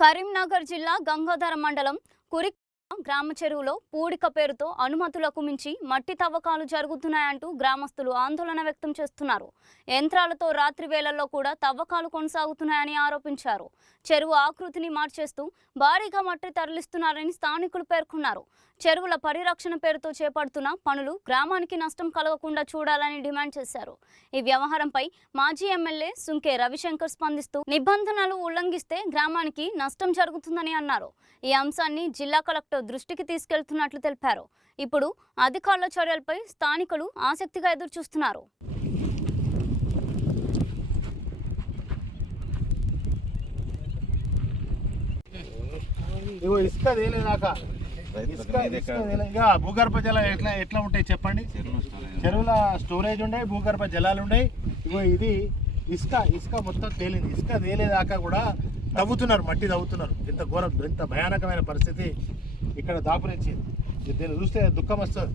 కరీంనగర్ జిల్లా గంగాధర మండలం కురిక్ గ్రామ చెరువులో పూడిక పేరుతో అనుమతులకు మించి మట్టి తవ్వకాలు జరుగుతున్నాయంటూ గ్రామస్తులు ఆందోళన వ్యక్తం చేస్తున్నారు. యంత్రాలతో రాత్రి వేళల్లో కూడా తవ్వకాలు కొనసాగుతున్నాయని ఆరోపించారు. చెరువు ఆకృతిని మార్చేస్తూ భారీగా మట్టి తరలిస్తున్నారని స్థానికులు పేర్కొన్నారు. చెరువుల పరిరక్షణ పేరుతో చేపడుతున్న పనులు గ్రామానికి నష్టం కలగకుండా చూడాలని డిమాండ్ చేశారు. ఈ వ్యవహారంపై మాజీ ఎమ్మెల్యే సుంకే రవిశంకర్ స్పందిస్తూ నిబంధనలు ఉల్లంఘిస్తే గ్రామానికి నష్టం జరుగుతుందని అన్నారు. ఈ అంశాన్ని జిల్లా కలెక్టర్ దృష్టికి తీసుకెళ్తున్నట్లు తెలిపారు. ఇప్పుడు అధికారుల చర్యలపై స్థానికులు ఆసక్తిగా ఎదురుచూస్తున్నారు. భూగర్భ జలాలు ఎట్లా ఉంటాయి చెప్పండి. చెరువుల స్టోరేజ్ ఉండే భూగర్భ జలాలు ఉన్నాయి. ఇగో ఇది ఇసుక మొత్తం తేలింది. ఇసుక తేలేదాకా కూడా తవ్వుతున్నారు, మట్టి తవ్వుతున్నారు. ఇంత ఘోరం, ఇంత భయానకమైన పరిస్థితి ఇక్కడ దాపురించింది. దీన్ని చూస్తే దుఃఖం వస్తుంది.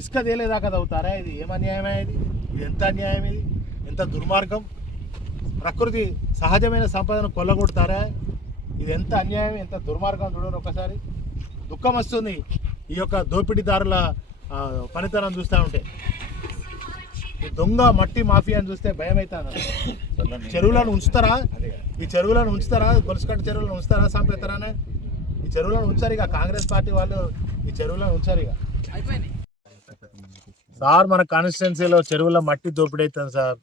ఇసుక తేలేదాకా తవ్వుతారా? ఇది ఏం అన్యాయమే? ఇది ఎంత అన్యాయం, ఇది ఎంత దుర్మార్గం. ప్రకృతి సహజమైన సంపదను కొల్లగొడతారా? ఇది ఎంత అన్యాయం, ఎంత దుర్మార్గం చూడరు. ఒకసారి దుఃఖం వస్తుంది ఈ యొక్క దోపిడీదారుల పనితనం చూస్తూ ఉంటే. ఈ దొంగ మట్టి మాఫియాని చూస్తే భయం అవుతాను. చెరువులను ఉంచుతారా? ఈ చెరువులను ఉంచుతారా? గొలుసుకట్టు చెరువులను ఉంచుతారా? సంపేస్తారానే ఈ చెరువులను ఉంచారు. ఇక కాంగ్రెస్ పార్టీ వాళ్ళు ఈ చెరువులను ఉంచారు. ఇక సార్, మన కాన్స్టిట్యున్సీలో చెరువుల మట్టి దోపిడీ అవుతుంది సార్.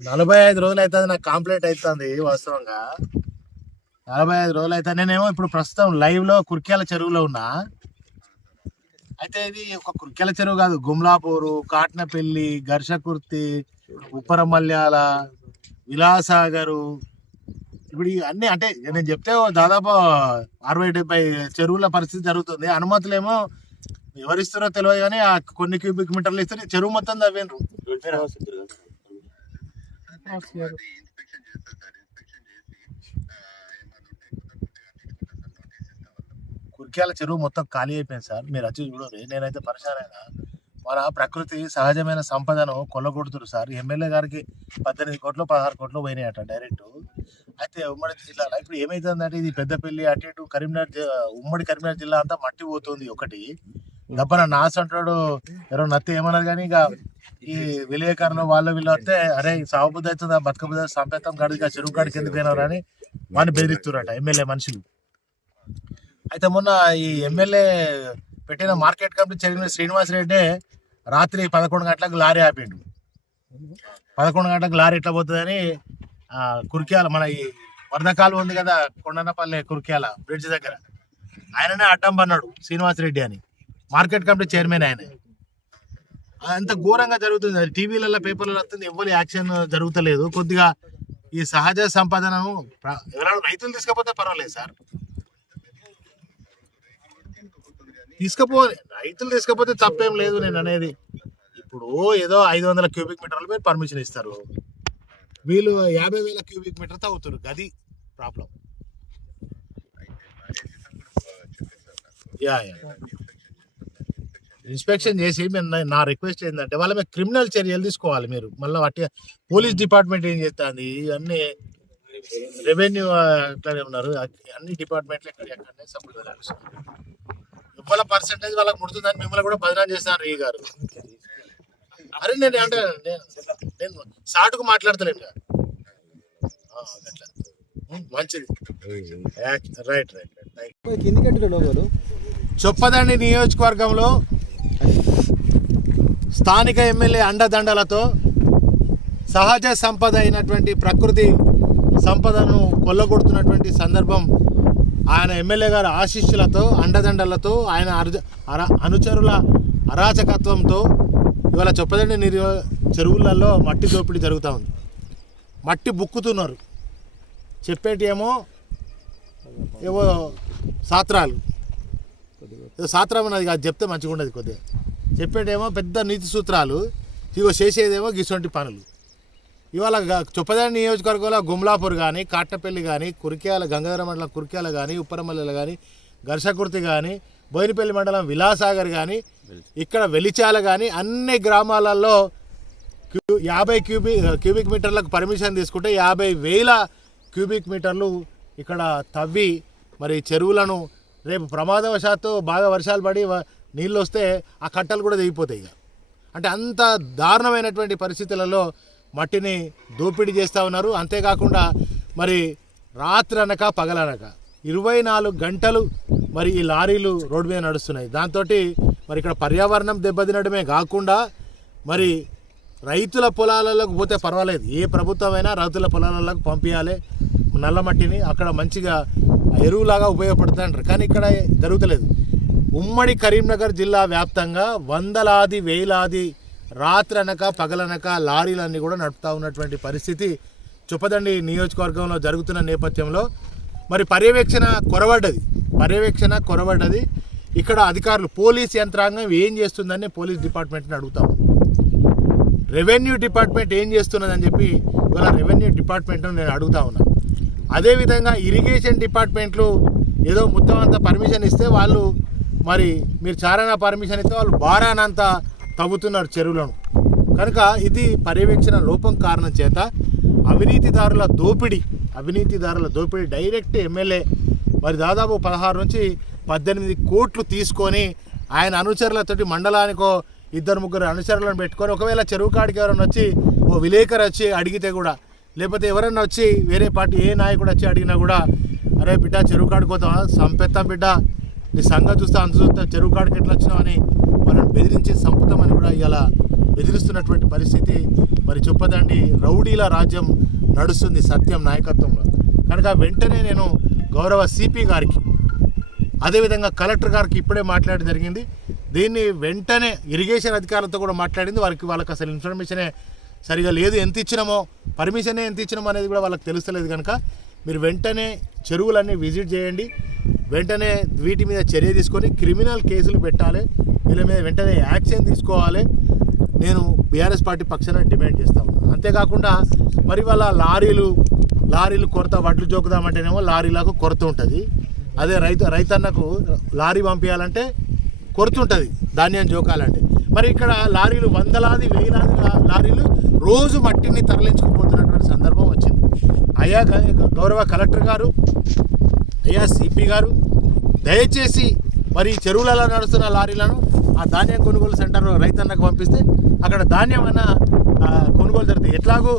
45 రోజులు అవుతుంది నాకు కంప్లైంట్ అవుతుంది. వాస్తవంగా 45 రోజులు అవుతుంది. నేనేమో ఇప్పుడు ప్రస్తుతం లైవ్లో కుర్క్యాల చెరువులో ఉన్నా. అయితే ఇది ఒక కుర్క్యాల చెరువు కాదు, గుమ్లాపూరు, కాట్నపల్లి, ఘర్షకుర్తి, ఉప్పరమల్యాల, విలాసాగరు, ఇప్పుడు అన్నీ అంటే నేను చెప్తే దాదాపు 60-70 చెరువుల పరిస్థితి జరుగుతుంది. అనుమతులేమో ఎవరిస్తారో తెలియదు కానీ ఆ కొన్ని క్యూబిక్ మీటర్లు ఇస్తారు. చెరువు మొత్తం తవ్వేండ్రు. కుర్క్యాల చెరువు మొత్తం ఖాళీ అయిపోయింది సార్. మీరు వచ్చి చూడరు. నేనైతే పరిశానైనా. మన ప్రకృతి సహజమైన సంపదను కొల్లగొడుతున్నారు సార్. ఎమ్మెల్యే గారికి 18 కోట్లు 16 కోట్లు పోయినాయట డైరెక్ట్. అయితే ఉమ్మడి జిల్లాలో ఇప్పుడు ఏమైతుందంటే ఇది పెద్దపల్లి అటు ఇటు ఉమ్మడి కరీంనగర్ జిల్లా అంతా మట్టి పోతుంది. ఒకటి దబ్బన నాస్ అంటాడు ఎవరో నత్తి ఏమన్నారు కానీ ఇక ఈ విలేకరులు వీళ్ళు వస్తే అరే సాగుబుద్ధి అవుతుందా బతుకబుద్ధి సంపేతం గడిగా చెరువు కాడికి ఎందుకు పోయినారు అని వాడిని బెదిరిస్తున్నారట ఎమ్మెల్యే మనుషులు. అయితే మొన్న ఈ ఎమ్మెల్యే పెట్టిన market committee chairman Srinivas Reddy రాత్రి 11 గంటలకు లారీ ఆపిండు. 11 గంటలకు లారీ ఎట్లా పోతుందని కుర్క్యాల మన ఈ వరదకాలు ఉంది కదా కొండనపల్లి కుర్క్యాల బ్రిడ్జ్ దగ్గర ఆయననే అడ్డం పన్నాడు శ్రీనివాస్ రెడ్డి అని, మార్కెట్ కమిటీ చైర్మన్ ఆయన. అంత ఘోరంగా జరుగుతుంది. అది టీవీలలో పేపర్లలో వస్తుంది. ఎవరి యాక్షన్ జరుగుతలేదు. కొద్దిగా ఈ సహజ సంపదను ఎవరైనా రైతులు తీసుకపోతే పర్వాలేదు సార్. రైతులు తీసుకపోతే తప్పేం లేదు. నేను అనేది ఇప్పుడు ఏదో 500 క్యూబిక్ మీటర్ల మీద పర్మిషన్ ఇస్తారు, వీళ్ళు 50,000 క్యూబిక్ మీటర్ తవ్వుతారు. అది ప్రాబ్లం. ఇన్స్పెక్షన్ చేసి నా రిక్వెస్ట్ ఏంటంటే వాళ్ళ మీద క్రిమినల్ చర్యలు తీసుకోవాలి మీరు. మళ్ళీ వాటి పోలీస్ డిపార్ట్మెంట్ ఏం చేస్తుంది, ఇవన్నీ రెవెన్యూ అట్లానే ఉన్నారు. అన్ని డిపార్ట్మెంట్లు ఎక్కడనే సభ్యులు ఇవాళ పర్సెంటేజ్ వాళ్ళకి ముడుతుందని మిమ్మల్ని కూడా బదనాం చేస్తాను ఈ గారు. అరే నేను అంటే నేను సాటుకు మాట్లాడతలేను. మంచిది, రైట్. చొప్పదండి నియోజకవర్గంలో స్థానిక ఎమ్మెల్యే అండదండలతో సహజ సంపద అయినటువంటి ప్రకృతి సంపదను కొల్లగొడుతున్నటువంటి సందర్భం. ఆయన ఎమ్మెల్యే గారి ఆశీస్సులతో అండదండలతో ఆయన అనుచరుల అరాచకత్వంతో ఇవాళ చొప్పదండి చెరువులలో మట్టి దోపిడీ జరుగుతూ ఉంది. మట్టి బుక్కుతున్నారు. చెప్పేటి ఏమో ఏవో సాత్రాలు, ఏదో సాత్రం అన్నది కాదు, చెప్తే మంచిగా ఉండదు. కొద్దిగా చెప్పేటేమో పెద్ద నీతి సూత్రాలు, ఇగో చేసేదేమో గిసొంటి పనులు. ఇవాళ చొప్పదండి నియోజకవర్గంలో గుమ్లాపూర్ కానీ, కాట్నపల్లి కానీ, కుర్క్యాల గంగాధర మండలం కుర్క్యాల కానీ, ఉప్పరమల్లెలు కానీ, ఘర్షకుర్తి కానీ, బోయినపల్లి మండలం విలాసాగర్ కానీ, ఇక్కడ వెలిచాల కానీ అన్ని గ్రామాలలో 50 క్యూబిక్ మీటర్లకు పర్మిషన్ తీసుకుంటే 50,000 క్యూబిక్ మీటర్లు ఇక్కడ తవ్వి మరి చెరువులను రేపు ప్రమాదవశాత్తు బాగా వర్షాలు పడి నీళ్ళు వస్తే ఆ కట్టలు కూడా తెగిపోతాయి. అంటే అంత దారుణమైనటువంటి పరిస్థితులలో మట్టిని దోపిడీ చేస్తూ ఉన్నారు. అంతేకాకుండా మరి రాత్రనక పగలనక 24 గంటలు మరి ఈ లారీలు రోడ్డు మీద నడుస్తున్నాయి. దాంతో మరి ఇక్కడ పర్యావరణం దెబ్బతినడమే కాకుండా మరి రైతుల పొలాలకు పోతే పర్వాలేదు, ఏ ప్రభుత్వమైనా రైతుల పొలాలకు పంపించాలి నల్ల మట్టిని, అక్కడ మంచిగా ఎరువులాగా ఉపయోగపడుతుంది అంటారు. కానీ ఇక్కడ జరుగుతలేదు. ఉమ్మడి కరీంనగర్ జిల్లా వ్యాప్తంగా వందలాది వేలాది రాత్రనక పగలనక లారీలన్నీ కూడా నడుపుతూ ఉన్నటువంటి పరిస్థితి చొప్పదండి నియోజకవర్గంలో జరుగుతున్న నేపథ్యంలో మరి పర్యవేక్షణ కొరవడ్డది. ఇక్కడ అధికారులు పోలీస్ యంత్రాంగం ఏం చేస్తుందని పోలీస్ డిపార్ట్మెంట్ని అడుగుతాం. రెవెన్యూ డిపార్ట్మెంట్ ఏం చేస్తున్నదని చెప్పి ఇవాళ రెవెన్యూ డిపార్ట్మెంట్ను నేను అడుగుతా ఉన్నా. అదేవిధంగా ఇరిగేషన్ డిపార్ట్మెంట్లు ఏదో మొత్తం అంతా పర్మిషన్ ఇస్తే వాళ్ళు మరి మీరు చారాన పర్మిషన్ ఇస్తే వాళ్ళు బారానంతా తవ్వుతున్నారు చెరువులను. కనుక ఇది పర్యవేక్షణ లోపం కారణం చేత అవినీతిదారుల దోపిడీ డైరెక్ట్ ఎమ్మెల్యే మరి దాదాపు 16 నుంచి 18 కోట్లు తీసుకొని ఆయన అనుచరులతోటి మండలానికో 2-3 అనుచరులను పెట్టుకొని ఒకవేళ చెరువు కాడికి ఎవరైనా వచ్చి ఓ విలేకరు వచ్చి అడిగితే కూడా, లేకపోతే ఎవరైనా వచ్చి వేరే పార్టీ ఏ నాయకుడు వచ్చి అడిగినా కూడా, అరే బిడ్డ చెరువు కాడికి పోతావా, సంపెత్తాం బిడ్డ, నీ సంగతి చూస్తా అంత చూస్తా, చెరువు కాడికి ఎట్లా వచ్చినావని వాళ్ళని బెదిరించి సంపుతామని కూడా ఇలా బెదిరిస్తున్నటువంటి పరిస్థితి మరి చొప్పదండి. రౌడీల రాజ్యం నడుస్తుంది సత్యం నాయకత్వంలో. కనుక వెంటనే నేను గౌరవ సిపి గారికి అదేవిధంగా కలెక్టర్ గారికి ఇప్పుడే మాట్లాడడం జరిగింది. దీన్ని వెంటనే ఇరిగేషన్ అధికారులతో కూడా మాట్లాడింది. వాళ్ళకి అసలు ఇన్ఫర్మేషనే సరిగా లేదు, ఎంత ఇచ్చినామో పర్మిషనే ఎంత ఇచ్చినామో అనేది కూడా వాళ్ళకి తెలుస్తలేదు. కనుక మీరు వెంటనే చెరువులన్నీ విజిట్ చేయండి, వెంటనే వీటి మీద చర్య తీసుకొని క్రిమినల్ కేసులు పెట్టాలి, వీళ్ళ మీద వెంటనే యాక్షన్ తీసుకోవాలి. నేను బీఆర్ఎస్ పార్టీ పక్షాన డిమాండ్ చేస్తాను. అంతేకాకుండా మరి వాళ్ళ లారీలు కొరత, వడ్లు జోకుదామంటేనేమో లారీలకు కొరత ఉంటుంది. అదే రైతన్నకు లారీ పంపించాలంటే కొరత ఉంటుంది ధాన్యం జోకాలంటే. మరి ఇక్కడ లారీలు వందలాది వేలాది లారీలు రోజు మట్టిని తరలించుకుపోతున్నటువంటి సందర్భం వచ్చింది. అయ్యా గౌరవ కలెక్టర్ గారు, అయ్యా సిపి గారు, దయచేసి మరి చెరువులలో నడుస్తున్న లారీలను ఆ ధాన్యం కొనుగోలు సెంటర్ రైతన్నకు పంపిస్తే అక్కడ ధాన్యం అన్న కొనుగోలు జరుగుతుంది. ఎట్లాగూ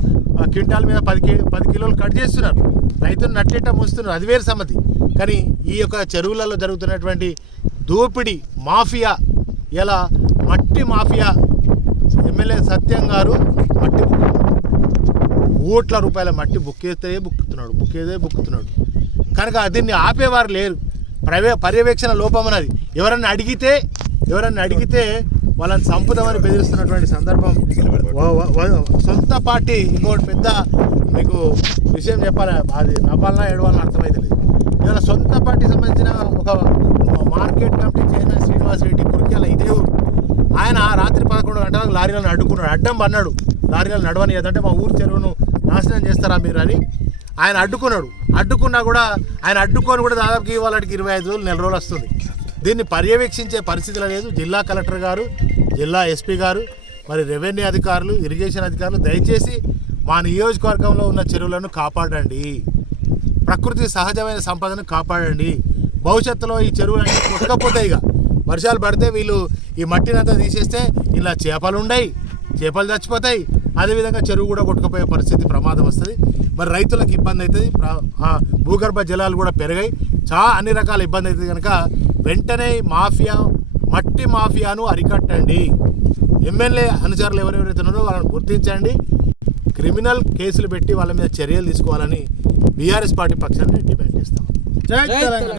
క్వింటాల్ మీద 10 కిలోలు కట్ చేస్తున్నారు, రైతులు నట్టేట మోస్తున్నారు, అది వేరు సమ్మతి. కానీ ఈ యొక్క చెరువులలో జరుగుతున్నటువంటి దోపిడీ మాఫియా, ఇలా మట్టి మాఫియా, ఎమ్మెల్యే సత్యం గారు మట్టి కోట్ల రూపాయల మట్టి బుక్కేదే బుక్కుతున్నాడు. కనుక దీన్ని ఆపేవారు లేరు. పర్యవేక్షణ లోపం అన్నది. ఎవరన్నా అడిగితే వాళ్ళని సంపుదామని బెదిరిస్తున్నటువంటి సందర్భం. సొంత పార్టీ, ఇంకోటి పెద్ద మీకు విషయం చెప్పాలి, అది నవ్వాలన్నా ఏడవాలన్నా అర్థమైతే. ఇవాళ సొంత పార్టీ సంబంధించిన ఒక market committee chairman Srinivas Reddy Kurikyala ఇదే ఆయన రాత్రి 11 గంటలకు లారీలను అడ్డుకున్నాడు, అడ్డం పన్నాడు, లారీలను నడవని ఏదంటే మా ఊరు చెరువును నాశనం చేస్తారా మీరు అని ఆయన అడ్డుకున్నా కూడా ఆయన అడ్డుకొని కూడా దాదాపు వాళ్ళకి 25 రోజులు, నెల రోజులు వస్తుంది. దీన్ని పర్యవేక్షించే పరిస్థితులు లేదు. జిల్లా కలెక్టర్ గారు, జిల్లా ఎస్పీ గారు, మరి రెవెన్యూ అధికారులు, ఇరిగేషన్ అధికారులు దయచేసి మా నియోజకవర్గంలో ఉన్న చెరువులను కాపాడండి, ప్రకృతి సహజమైన సంపదను కాపాడండి. భవిష్యత్తులో ఈ చెరువులన్నీ కొట్టకపోతాయి. ఇక వర్షాలు పడితే వీళ్ళు ఈ మట్టినంతా తీసేస్తే ఇలా చేపలు చచ్చిపోతాయి. అదేవిధంగా చెరువు కూడా కొట్టుకుపోయే పరిస్థితి, ప్రమాదం వస్తుంది. మరి రైతులకు ఇబ్బంది అవుతుంది, భూగర్భ జలాలు కూడా పెరిగాయి, అన్ని రకాల ఇబ్బంది అవుతుంది. కనుక వెంటనే మట్టి మాఫియాను అరికట్టండి. ఎమ్మెల్యే అనుచరులు ఎవరెవరైతే ఉన్నారో వాళ్ళని గుర్తించండి, క్రిమినల్ కేసులు పెట్టి వాళ్ళ మీద చర్యలు తీసుకోవాలని బీఆర్ఎస్ పార్టీ పక్షాన్ని డిమాండ్ చేస్తాం. జై తెలంగాణ.